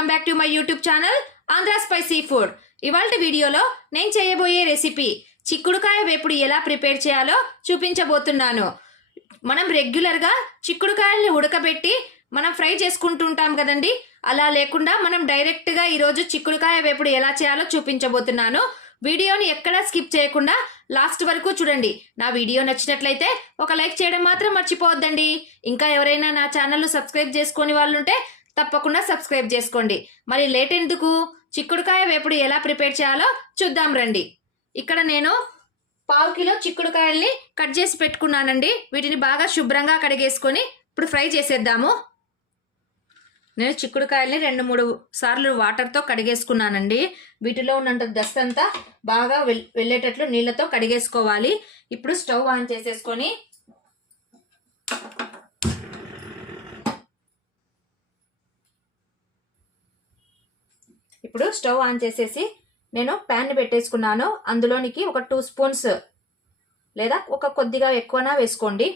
Welcome back to my YouTube channel Andhra spicy food. ఇవాల్టి వీడియోలో నేను చేయబోయే రెసిపీ చిక్కుడుకాయ వేపుడు ఎలా ప్రిపేర్ చేయాలో చూపించబోతున్నాను. మనం రెగ్యులర్గా చిక్కుడుకాయల్ని ఉడకబెట్టి మనం ఫ్రై చేసుకుంటుంటాం కదండి, అలా లేకుండా మనం డైరెక్ట్గా ఈరోజు చిక్కుడుకాయ వేపుడు ఎలా చేయాలో చూపించబోతున్నాను. వీడియోని ఎక్కడా స్కిప్ చేయకుండా లాస్ట్ వరకు చూడండి. నా వీడియో నచ్చినట్లయితే ఒక లైక్ చేయడం మాత్రం మర్చిపోవద్దండి. ఇంకా ఎవరైనా నా ఛానల్ సబ్స్క్రైబ్ చేసుకుని వాళ్ళుంటే తప్పకుండా సబ్స్క్రైబ్ చేసుకోండి. మరి లేట్ ఎందుకు, చిక్కుడుకాయ వేపుడు ఎలా ప్రిపేర్ చేయాలో చూద్దాం రండి. ఇక్కడ నేను 1/2 కిలో చిక్కుడుకాయల్ని కట్ చేసి పెట్టుకున్నానండి. వీటిని బాగా శుభ్రంగా కడిగేసుకొని ఇప్పుడు ఫ్రై చేసేద్దాము. నేను చిక్కుడుకాయల్ని 2-3 సార్లు వాటర్తో కడిగేసుకున్నానండి. వీటిలో ఉన్నంత డస్ట్ అంతా బాగా వెళ్ళేటట్లు నీళ్ళతో కడిగేసుకోవాలి. ఇప్పుడు స్టవ్ ఆన్ చేసేసుకొని నేను ప్యాన్ పెట్టేసుకున్నాను. అందులోనికి ఒక 2 స్పూన్స్ లేదా ఒక కొద్దిగా ఎక్కువనా వేసుకోండి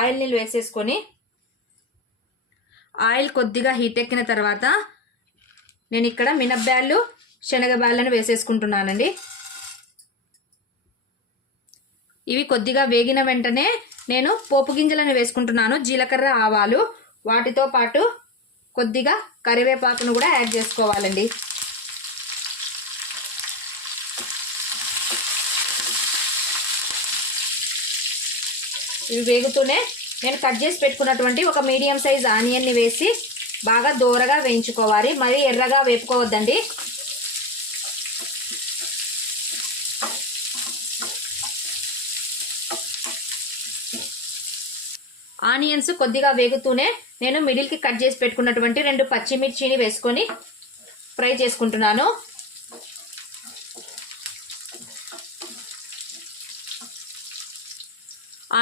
ఆయిల్ నీళ్ళు వేసేసుకొని, ఆయిల్ కొద్దిగా హీట్ ఎక్కిన తర్వాత నేను ఇక్కడ మినప్పాలు శనగబాళ్ళను వేసేసుకుంటున్నానండి. ఇవి కొద్దిగా వేగిన వెంటనే నేను పోపు గింజలను వేసుకుంటున్నాను. జీలకర్ర, ఆవాలు, వాటితో పాటు కొద్దిగా కరివేపాకును కూడా యాడ్ చేసుకోవాలండి. ఇవి వేగుతూనే నేను కట్ చేసి పెట్టుకున్నటువంటి ఒక మీడియం సైజ్ ఆనియన్ని వేసి బాగా దోరగా వేయించుకోవాలి. మరీ ఎర్రగా వేపుకోవద్దండి. ఆనియన్స్ కొద్దిగా వేగుతూనే నేను మిడిల్కి కట్ చేసి పెట్టుకున్నటువంటి 2 పచ్చిమిర్చిని వేసుకొని ఫ్రై చేసుకుంటున్నాను.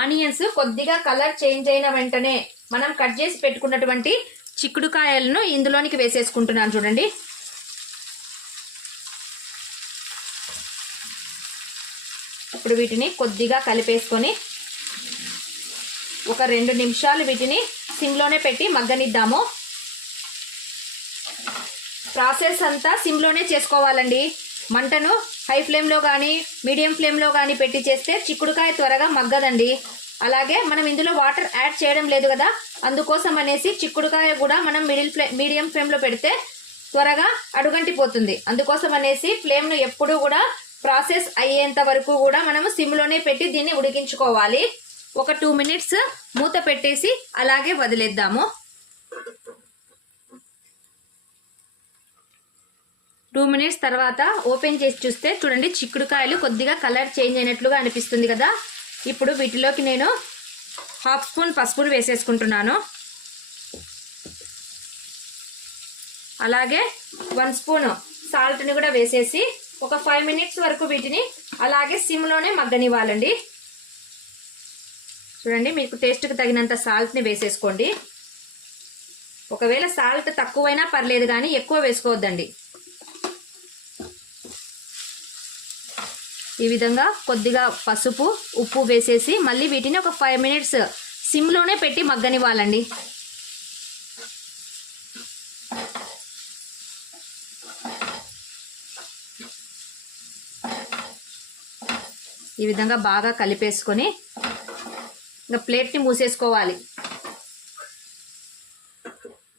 ఆనియన్స్ కొద్దిగా కలర్ చేంజ్ అయిన వెంటనే మనం కట్ చేసి పెట్టుకున్నటువంటి చిక్కుడుకాయలను ఇందులోనికి వేసేసుకుంటున్నాను. చూడండి, ఇప్పుడు వీటిని కొద్దిగా కలిపేసుకొని ఒక 2 నిమిషాలు వీటిని సిమ్లోనే పెట్టి మగ్గనిద్దాము. ప్రాసెస్ అంతా సిమ్లోనే చేసుకోవాలండి. మంటను హై ఫ్లేమ్లో కానీ మీడియం ఫ్లేమ్లో కానీ పెట్టి చేస్తే చిక్కుడుకాయ త్వరగా మగ్గదండి. అలాగే మనం ఇందులో వాటర్ యాడ్ చేయడం లేదు కదా, అందుకోసం అనేసి చిక్కుడుకాయ కూడా మనం మీడియం ఫ్లేమ్లో పెడితే త్వరగా అడుగంటిపోతుంది. అందుకోసం అనేసి ఫ్లేమ్ను ఎప్పుడూ కూడా ప్రాసెస్ అయ్యేంత వరకు కూడా మనము సిమ్లోనే పెట్టి దీన్ని ఉడికించుకోవాలి. ఒక 2 మినిట్స్ మూత పెట్టేసి అలాగే వదిలేద్దాము. 2 మినిట్స్ తర్వాత ఓపెన్ చేసి చూస్తే చూడండి, చిక్కుడుకాయలు కొద్దిగా కలర్ చేంజ్ అయినట్లుగా అనిపిస్తుంది కదా. ఇప్పుడు వీటిలోకి నేను 1/2 స్పూన్ పసుపును వేసేసుకుంటున్నాను. అలాగే 1 స్పూన్ సాల్ట్ని కూడా వేసేసి ఒక 5 మినిట్స్ వరకు వీటిని అలాగే సిమ్లోనే మగ్గనివ్వాలండి. చూడండి, మీకు టేస్ట్కి తగినంత సాల్ట్ని వేసేసుకోండి. ఒకవేళ సాల్ట్ తక్కువైనా పర్లేదు కానీ ఎక్కువ వేసుకోవద్దండి. ఈ విధంగా కొద్దిగా పసుపు, ఉప్పు వేసేసి మళ్ళీ వీటిని ఒక 5 మినిట్స్ సిమ్లోనే పెట్టి మగ్గనివ్వాలండి. ఈ విధంగా బాగా కలిపేసుకొని ఇంకా ప్లేట్ని మూసేసుకోవాలి.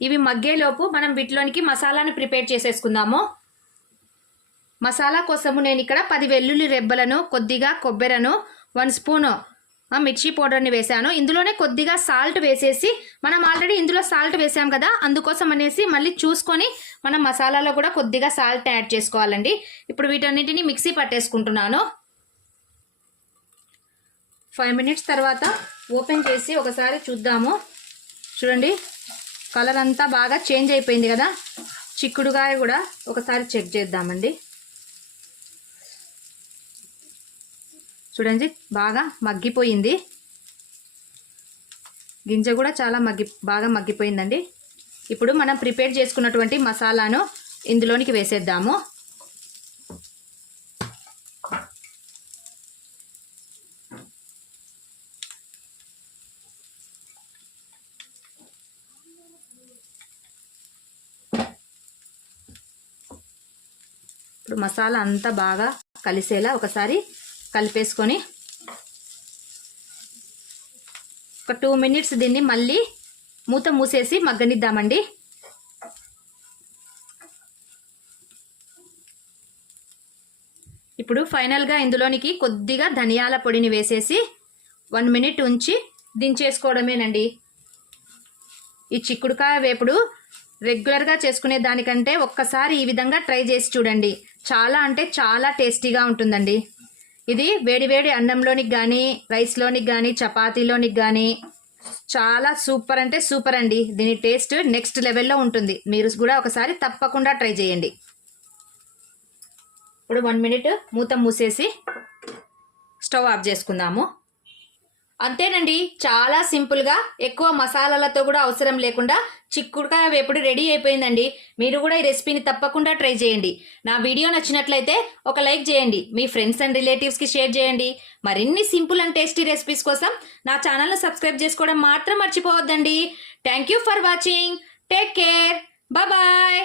ఇవి మగ్గేలోపు మనం వీటిలోనికి మసాలాను ప్రిపేర్ చేసేసుకుందాము. మసాలా కోసము నేను ఇక్కడ 10 వెల్లుల్లి రెబ్బలను, కొద్దిగా కొబ్బెరను, 1 స్పూను మిర్చి పౌడర్ని వేసాను. ఇందులోనే కొద్దిగా సాల్ట్ వేసేసి, మనం ఆల్రెడీ ఇందులో సాల్ట్ వేసాం కదా, అందుకోసం అనేసి మళ్ళీ చూసుకొని మనం మసాలాలో కూడా కొద్దిగా సాల్ట్ యాడ్ చేసుకోవాలండి. ఇప్పుడు వీటన్నిటిని మిక్సీ పట్టేసుకుంటున్నాను. 5 మినిట్స్ తర్వాత ఓపెన్ చేసి ఒకసారి చూద్దాము. చూడండి, కలర్ అంతా బాగా చేంజ్ అయిపోయింది కదా. చిక్కుడుకాయ కూడా ఒకసారి చెక్ చేద్దామండి. చూడండి, బాగా మగ్గిపోయింది. గింజ కూడా చాలా బాగా మగ్గిపోయిందండి. ఇప్పుడు మనం ప్రిపేర్ చేసుకున్నటువంటి మసాలాను ఇందులోనికి వేసేద్దాము. ఇప్పుడు మసాలా అంతా బాగా కలిసేలా ఒకసారి కలిపేసుకొని ఒక 2 మినిట్స్ దీన్ని మళ్ళీ మూత మూసేసి మగ్గనిద్దామండి. ఇప్పుడు ఫైనల్గా ఇందులోనికి కొద్దిగా ధనియాల పొడిని వేసేసి 1 మినిట్ ఉంచి దించేసుకోవడమేనండి. ఈ చిక్కుడుకాయ వేపుడు రెగ్యులర్గా చేసుకునే దానికంటే ఒక్కసారి ఈ విధంగా ట్రై చేసి చూడండి. చాలా అంటే చాలా టేస్టీగా ఉంటుందండి. ఇది వేడివేడి అన్నంలోనికి కానీ, రైస్లోనికి కానీ, చపాతీలోనికి కానీ చాలా సూపర్ అంటే సూపర్ అండి. దీని టేస్ట్ నెక్స్ట్ లెవెల్లో ఉంటుంది. మీరు కూడా ఒకసారి తప్పకుండా ట్రై చేయండి. ఇప్పుడు 1 మినిట్ మూత మూసేసి స్టవ్ ఆఫ్ చేసుకుందాము. అంతేనండి, చాలా సింపుల్గా ఎక్కువ మసాలాలతో కూడా అవసరం లేకుండా చిక్కుడుకాయ వేపుడు రెడీ అయిపోయిందండి. మీరు కూడా ఈ రెసిపీని తప్పకుండా ట్రై చేయండి. నా వీడియో నచ్చినట్లయితే ఒక లైక్ చేయండి. మీ ఫ్రెండ్స్ అండ్ రిలేటివ్స్కి షేర్ చేయండి. మరిన్ని సింపుల్ అండ్ టేస్టీ రెసిపీస్ కోసం నా ఛానల్ను సబ్స్క్రైబ్ చేసుకోవడం మాత్రం మర్చిపోవద్దండి. Thank you for watching. Take care. Bye.